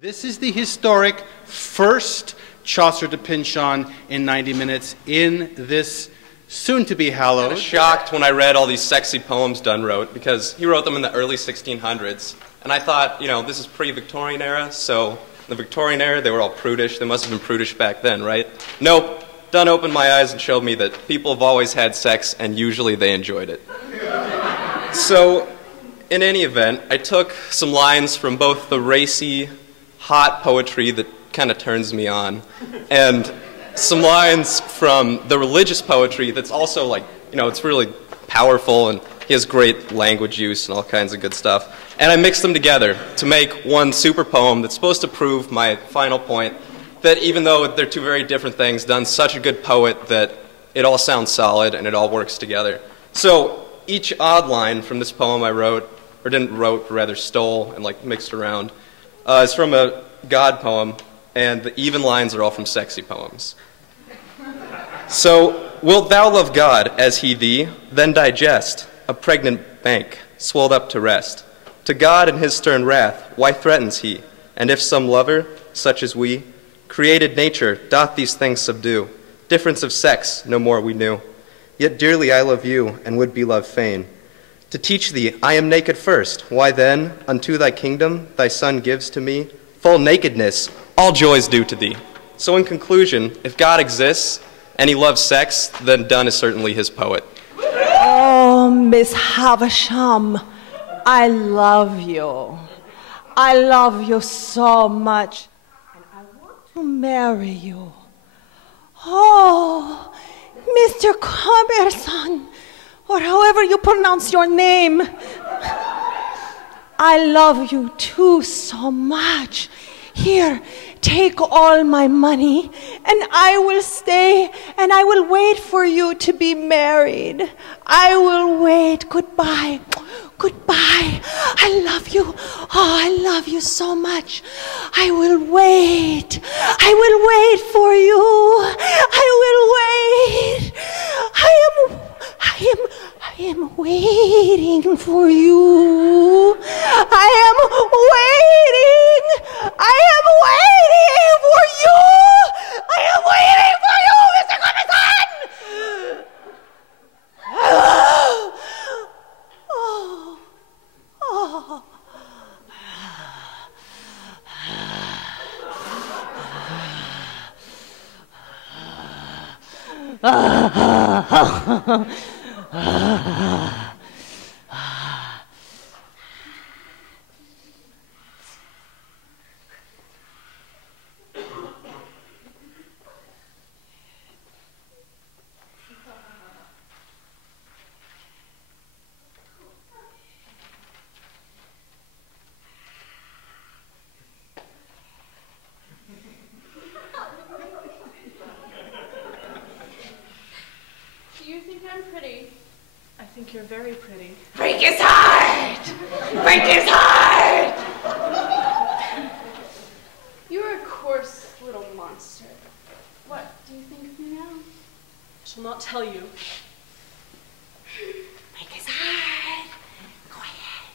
This is the historic first Chaucer to Pynchon in 90 minutes in this soon-to-be hallowed. I was shocked when I read all these sexy poems Dunn wrote, because he wrote them in the early 1600s. And I thought, you know, this is pre-Victorian era, so in the Victorian era, they were all prudish. They must have been prudish back then, right? Nope. Dunn opened my eyes and showed me that people have always had sex, and usually they enjoyed it. So, in any event, I took some lines from both the racy, hot poetry that kind of turns me on, and some lines from the religious poetry that's also, like, you know, it's really powerful, and he has great language use and all kinds of good stuff. And I mixed them together to make one super poem that's supposed to prove my final point, that even though they're two very different things, Dunn's such a good poet that it all sounds solid and it all works together. So each odd line from this poem I wrote, or didn't wrote, but rather stole and like mixed around, is from a God poem, and the even lines are all from sexy poems. So, wilt thou love God as he thee, then digest a pregnant bank, swelled up to rest? To God in his stern wrath, why threatens he? And if some lover, such as we, created nature, doth these things subdue, difference of sex no more we knew. Yet dearly I love you, and would be loved fain. To teach thee, I am naked first, why then, unto thy kingdom, thy son gives to me, full nakedness, all joys due to thee. So in conclusion, if God exists, and he loves sex, then Dunn is certainly his poet. Oh, Miss Havisham, I love you. I love you so much, and I want to marry you. Oh, Mr. Comberson, or however you pronounce your name, I love you too so much. Here, take all my money, and I will stay, and I will wait for you to be married. I will wait. Goodbye. Goodbye. I love you. Oh, I love you so much. I will wait. I will wait for you. I will wait. I am waiting for you. I am waiting. I am waiting for you. I am waiting for you, Mr. Comberson. Oh. Oh. I think you're very pretty. Break his heart! Break his heart! You're a coarse little monster. What do you think of me now? I shall not tell you. Break his heart! Go ahead!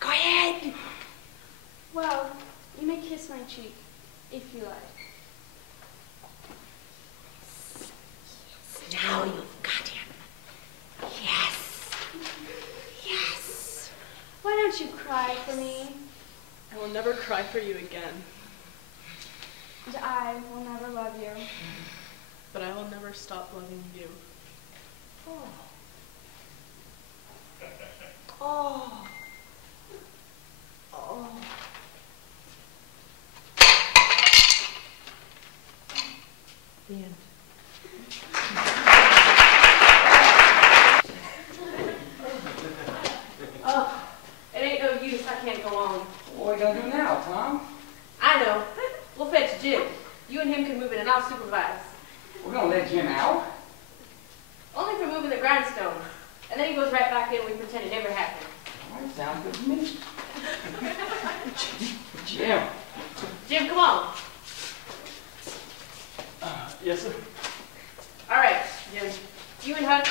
Go ahead! Well, you may kiss my cheek, if you like. Now you've got him. Yes. Yes. Why don't you cry for me? I will never cry for you again. And I will never love you. But I will never stop loving you. Oh. Oh. Oh. The end. Oh, it ain't no use. I can't go on. What are we gonna do now, Tom? I know. We'll fetch Jim. You and him can move it, and I'll supervise. We're gonna let Jim out? Only for moving the grindstone. And then he goes right back in and we pretend it never happened. All right, sounds good to me. Jim. Jim, come on. Yes, sir. All right, Jim. You and Hunt,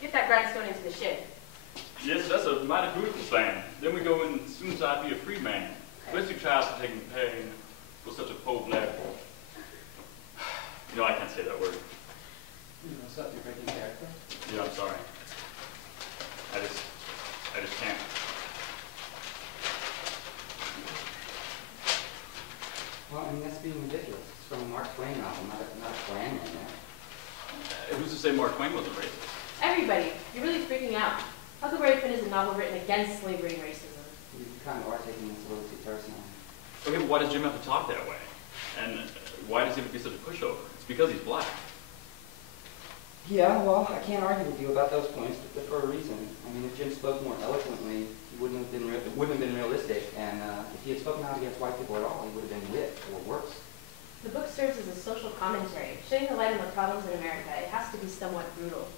get that grindstone into the shed. Yes, that's a mighty beautiful plan. Then we go in as soon as I be a free man. Especially Chaucer taking pain. I mean, that's being ridiculous. It's from a Mark Twain novel, not a Klan in there. Who's to say Mark Twain wasn't racist? Everybody, you're really freaking out. Huckleberry Finn is a novel written against slavery and racism. You kind of are taking this a little too personally. Okay, but why does Jim have to talk that way? And why does he have to be such a pushover? It's because he's black. Yeah, well, I can't argue with you about those points, but for a reason. I mean, if Jim spoke more eloquently, he wouldn't have been realistic, and if he had spoken out against white people at all, he would have been wit, or worse. The book serves as a social commentary, shedding the light on the problems in America. It has to be somewhat brutal.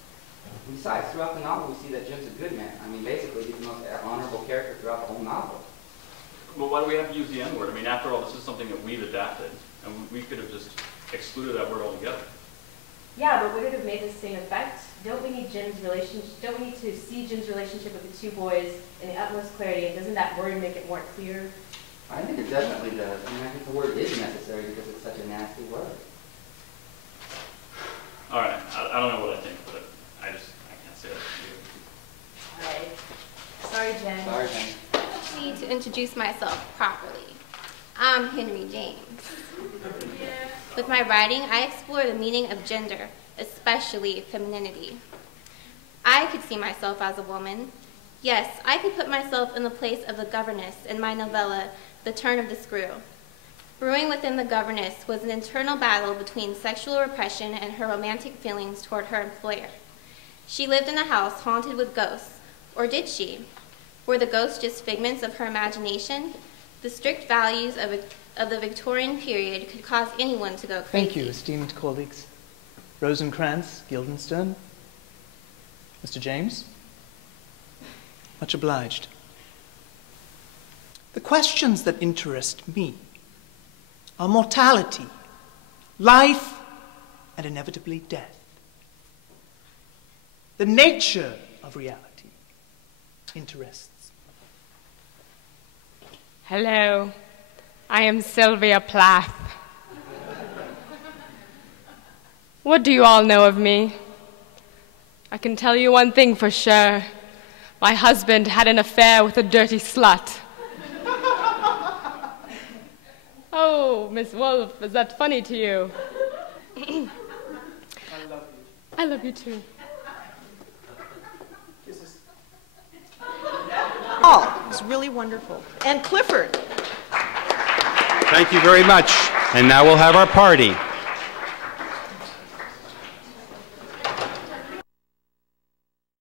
Besides, throughout the novel, we see that Jim's a good man. I mean, basically, he's the most honorable character throughout the whole novel. But why do we have to use the N-word? I mean, after all, this is something that we've adapted, and we could have just excluded that word altogether. Yeah, but would it have made the same effect? Don't we need to see Jim's relationship with the two boys in the utmost clarity, and doesn't that word make it more clear? I think it definitely does. I mean, I think the word is necessary because it's such a nasty word. All right, I don't know what I think, but I can't say that to you. All right. Sorry, Jen. Sorry, Jen. I need to introduce myself properly. I'm Henry James. With my writing, I explore the meaning of gender, especially femininity. I could see myself as a woman. Yes, I could put myself in the place of the governess in my novella, The Turn of the Screw. Brewing within the governess was an internal battle between sexual repression and her romantic feelings toward her employer. She lived in a house haunted with ghosts, or did she? Were the ghosts just figments of her imagination? The strict values of the Victorian period could cause anyone to go crazy. Thank you, esteemed colleagues. Rosencrantz, Guildenstern. Mr. James? Much obliged. The questions that interest me are mortality, life, and inevitably death. The nature of reality interests. Hello, I am Sylvia Plath. What do you all know of me? I can tell you one thing for sure. My husband had an affair with a dirty slut. Oh, Miss Wolf, is that funny to you? I love you. I love you too. Kisses. Oh, it was really wonderful. And Clifford. Thank you very much. And now we'll have our party.